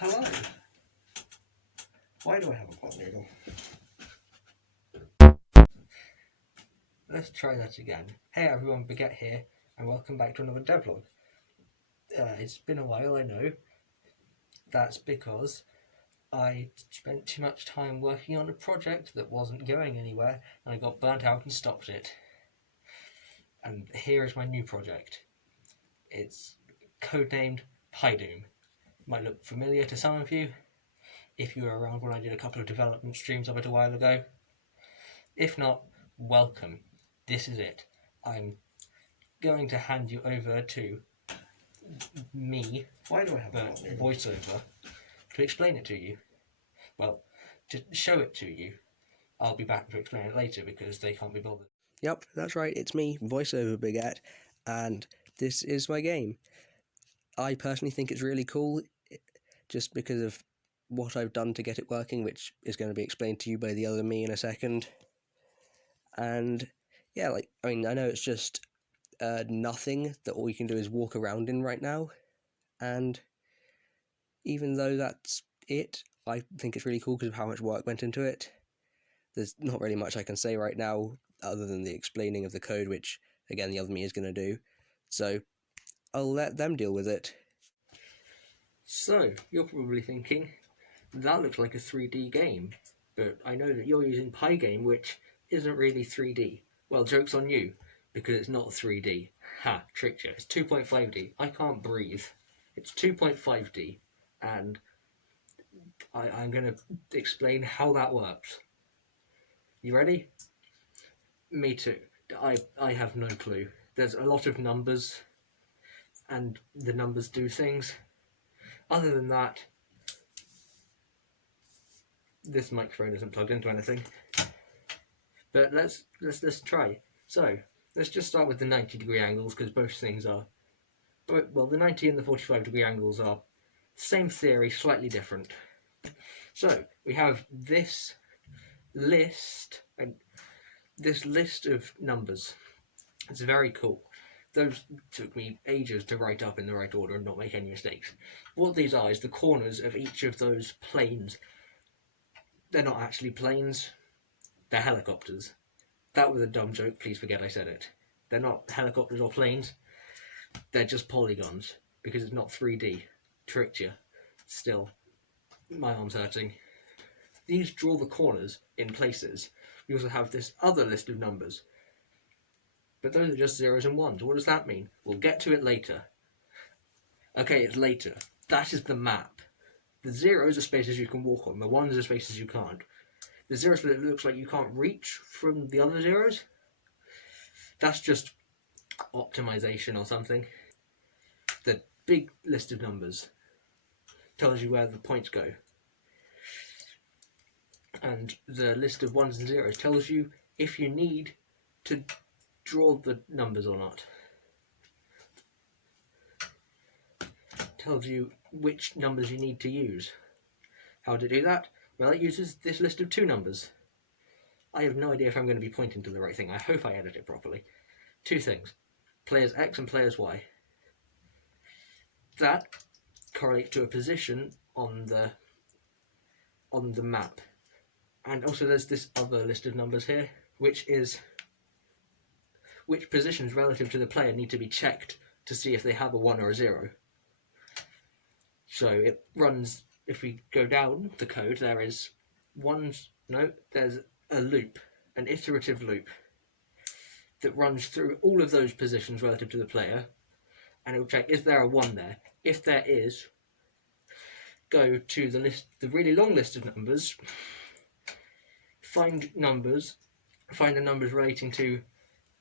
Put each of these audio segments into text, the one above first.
Hello. Why do I have a pot needle? Let's try that again. Hey everyone, Baguette here, and welcome back to another devlog. It's been a while, I know. That's because I spent too much time working on a project that wasn't going anywhere, and I got burnt out and stopped it. And here is my new project. It's codenamed pydoom. Might look familiar to some of you, if you were around when I did a couple of development streams of it a while ago. If not, welcome. This is it. I'm going to hand you over to me, why do I have a voiceover, to explain it to you. Well, to show it to you. I'll be back to explain it later because they can't be bothered. Yep, that's right, it's me, voiceover Baguette, and this is my game. I personally think it's really cool, just because of what I've done to get it working, which is going to be explained to you by the other me in a second. And yeah, I know it's just nothing that all you can do is walk around in right now, and even though that's it, I think it's really cool because of how much work went into it. There's not really much I can say right now other than the explaining of the code, which again the other me is going to do, so I'll let them deal with it. So, you're probably thinking, that looks like a 3D game, but I know that you're using Pygame, which isn't really 3D. Well, joke's on you, because it's not 3D. Ha, tricked you. It's 2.5D. I can't breathe. It's 2.5D, and I'm going to explain how that works. You ready? Me too. I have no clue. There's a lot of numbers, and the numbers do things. Other than that, this microphone isn't plugged into anything. But let's try. So let's just start with the 90-degree angles, because both things are, well, the 90 and the 45-degree angles are same theory, slightly different. So we have this list, and this list of numbers. It's very cool. Those took me ages to write up in the right order and not make any mistakes. What these are is the corners of each of those planes. They're not actually planes, they're helicopters. That was a dumb joke, please forget I said it. They're not helicopters or planes, they're just polygons, because it's not 3D. Tricked you. Still, my arm's hurting. These draw the corners in places. We also have this other list of numbers, but those are just zeros and ones. What does that mean? We'll get to it later. Okay, it's later. That is the map. The zeros are spaces you can walk on, the ones are spaces you can't. The zeros, but it looks like you can't reach from the other zeros. That's just optimization or something. The big list of numbers tells you where the points go. And the list of ones and zeros tells you if you need to draw the numbers or not. Tells you which numbers you need to use. How to do that? Well, it uses this list of two numbers. I have no idea if I'm going to be pointing to the right thing. I hope I edit it properly. Two things. Players X and players Y. That correlates to a position on the map. And also there's this other list of numbers here, which is which positions relative to the player need to be checked to see if they have a 1 or a 0. So it runs, if we go down the code, there's a loop, an iterative loop, that runs through all of those positions relative to the player, and it will check, is there a 1 there? If there is, go to the list, the really long list of numbers, find the numbers relating to,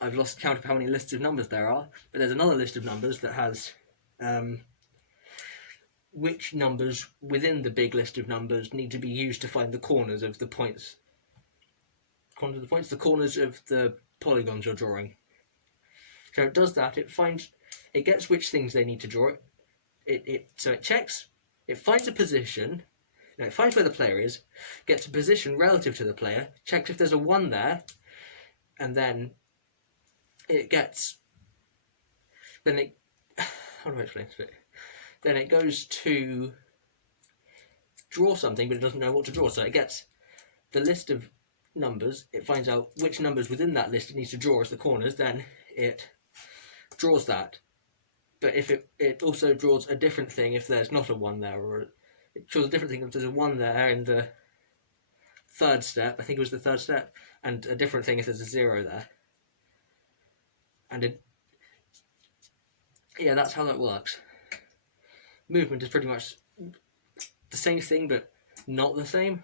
I've lost count of how many lists of numbers there are, but there's another list of numbers that has which numbers within the big list of numbers need to be used to find the corners of the points. The corners of the polygons you're drawing. So it does that, it gets which things they need to draw. So it checks, it finds a position, it finds where the player is, gets a position relative to the player, checks if there's a 1 there, and then it gets, how do I explain this bit? Then it goes to draw something, but it doesn't know what to draw. So it gets the list of numbers, it finds out which numbers within that list it needs to draw as the corners, then it draws that. But if it also draws a different thing if there's not a 1 there, or it draws a different thing if there's a 1 there in the third step, I think it was the third step, and a different thing if there's a 0 there. And yeah, that's how that works. Movement is pretty much the same thing, but not the same.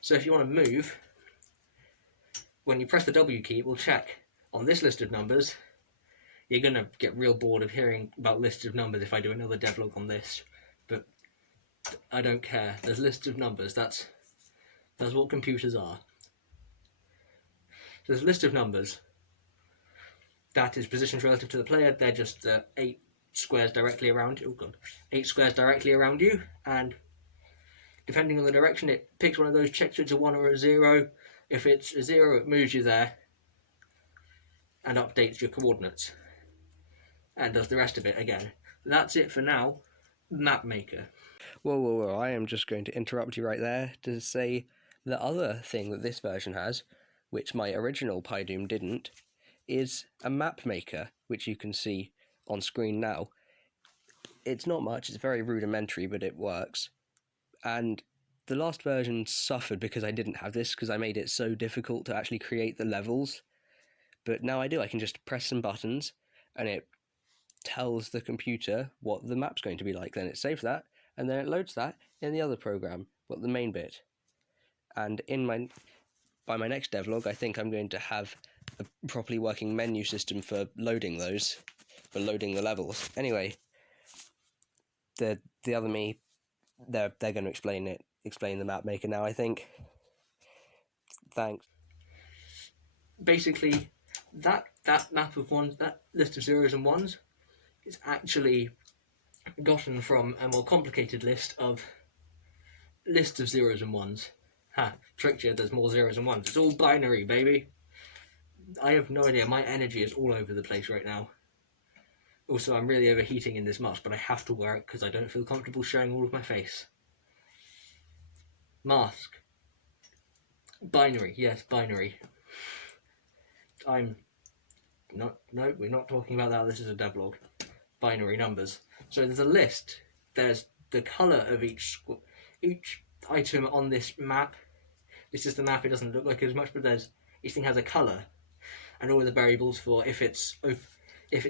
So if you want to move, when you press the W key, it will check on this list of numbers. You're going to get real bored of hearing about lists of numbers if I do another devlog on this, but I don't care. There's lists of numbers. That's what computers are. There's a list of numbers that is positions relative to the player. They're just 8 squares directly around you. Oh god, 8 squares directly around you, and depending on the direction, it picks one of those, checks it's a 1 or a 0. If it's a 0, it moves you there and updates your coordinates and does the rest of it again. That's it for now. Map Maker. Whoa, I am just going to interrupt you right there to say the other thing that this version has, which my original pydoom didn't, is a map maker, which you can see on screen now. It's not much, it's very rudimentary, but it works. And the last version suffered because I didn't have this, because I made it so difficult to actually create the levels. But now I do. I can just press some buttons, and it tells the computer what the map's going to be like. Then it saves that, and then it loads that in the other program, well, the main bit. And by my next devlog, I think I'm going to have a properly working menu system for loading those, for loading the levels. Anyway, the other me, they're going to explain the map maker now, I think. Thanks. Basically, that map of ones, that list of 0s and 1s, is actually gotten from a more complicated list of 0s and 1s. Ha, tricked you, there's more 0s and 1s. It's all binary, baby. I have no idea, my energy is all over the place right now. Also, I'm really overheating in this mask, but I have to wear it because I don't feel comfortable showing all of my face. Mask. Binary, yes, binary. No, we're not talking about that, this is a devlog. Binary numbers. So there's a list. There's the colour of each item on this map. This is the map, it doesn't look like it as much, but each thing has a colour. And all of the variables for if it's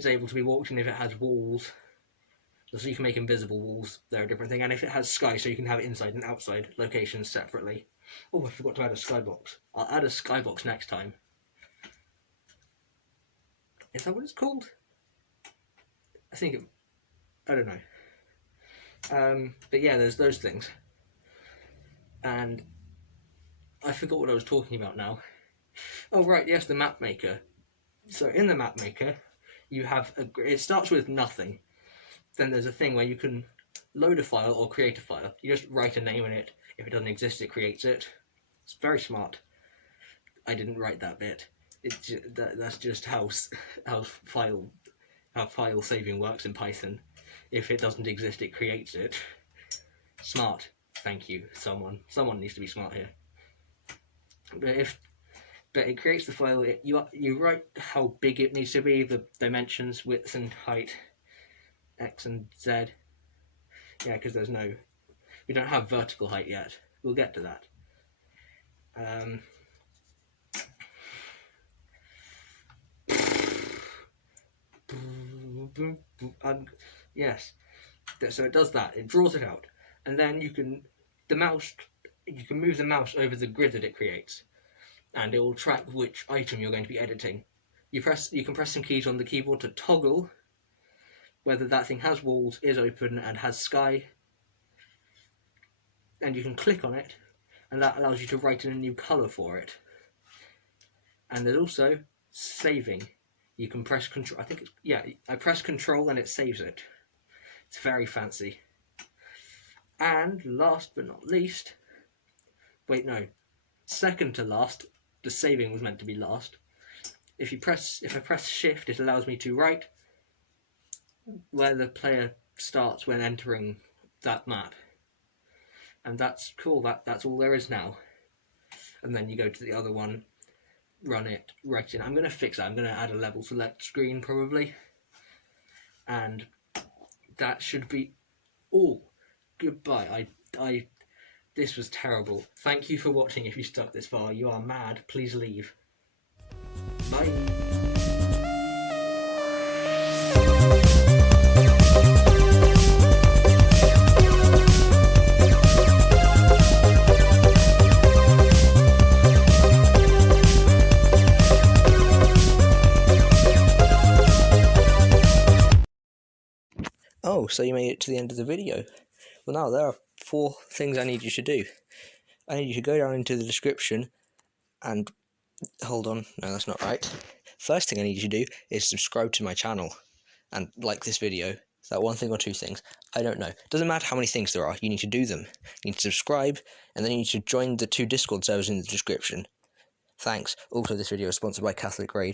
able to be walked and if it has walls. So you can make invisible walls, they're a different thing. And if it has sky, so you can have inside and outside locations separately. Oh, I forgot to add a skybox. I'll add a skybox next time. Is that what it's called? I don't know. But yeah, there's those things. And I forgot what I was talking about now. Oh right, yes, the map maker. So in the map maker, you have it starts with nothing. Then there's a thing where you can load a file or create a file. You just write a name in it. If it doesn't exist, it creates it. It's very smart. I didn't write that bit. That's just how file saving works in Python. If it doesn't exist, it creates it. Smart. Thank you, someone. Someone needs to be smart here. But it creates the file. You write how big it needs to be, the dimensions, width and height, X and Z. Yeah, because we don't have vertical height yet. We'll get to that. Yes. So it does that. It draws it out, and then you can move the mouse over the grid that it creates, and it will track which item you're going to be editing. You can press some keys on the keyboard to toggle whether that thing has walls, is open, and has sky, and you can click on it, and that allows you to write in a new colour for it. And there's also saving. You can press Control. I press Control and it saves it. It's very fancy. And last but not least, second to last. The saving was meant to be last. If I press Shift, it allows me to write where the player starts when entering that map. and that's cool. That's all there is now. And then you go to the other one, run it, write it. I'm going to fix that. I'm going to add a level select screen probably, and that should be all. Goodbye. This was terrible. Thank you for watching. If you stuck this far, you are mad. Please leave. Bye. Oh, so you made it to the end of the video. Well, now there are 4 things I need you to do. I need you to go down into the description and... Hold on, no, that's not right. First thing I need you to do is subscribe to my channel and like this video. Is that 1 thing or 2 things? I don't know. Doesn't matter how many things there are, you need to do them. You need to subscribe, and then you need to join the 2 Discord servers in the description. Thanks. Also, this video is sponsored by Catholic Rage.